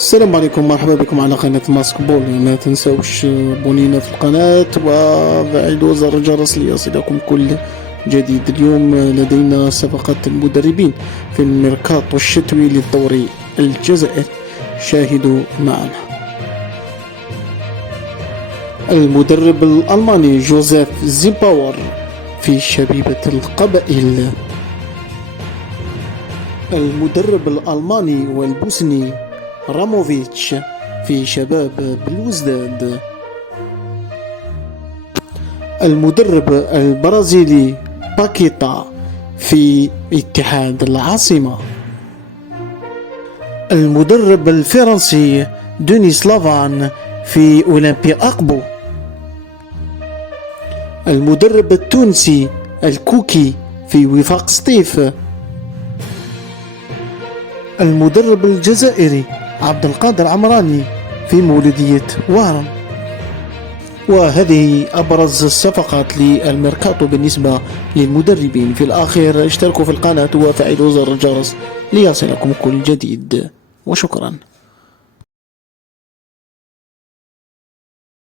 السلام عليكم، مرحبا بكم على قناة ماسك بول. ما تنسوش بونينا في القناة وفعلوا زر الجرس ليصلكم كل جديد. اليوم لدينا صفقات المدربين في الميركاتو الشتوي للدوري الجزائري. شاهدوا معنا. المدرب الألماني جوزيف زيباور في شبيبة القبائل. المدرب الألماني والبوسني راموفيتش في شباب بلوزداد. المدرب البرازيلي باكيتا في اتحاد العاصمة. المدرب الفرنسي دونيس لافان في أولمبيا أقبو. المدرب التونسي الكوكي في وفاق سطيف. المدرب الجزائري عبد القادر عمراني في مولودية وارن. وهذه أبرز الصفقات للميركاتو بالنسبة للمدربين. في الأخير اشتركوا في القناة وفعلوا زر الجرس ليصلكم كل جديد، وشكرا.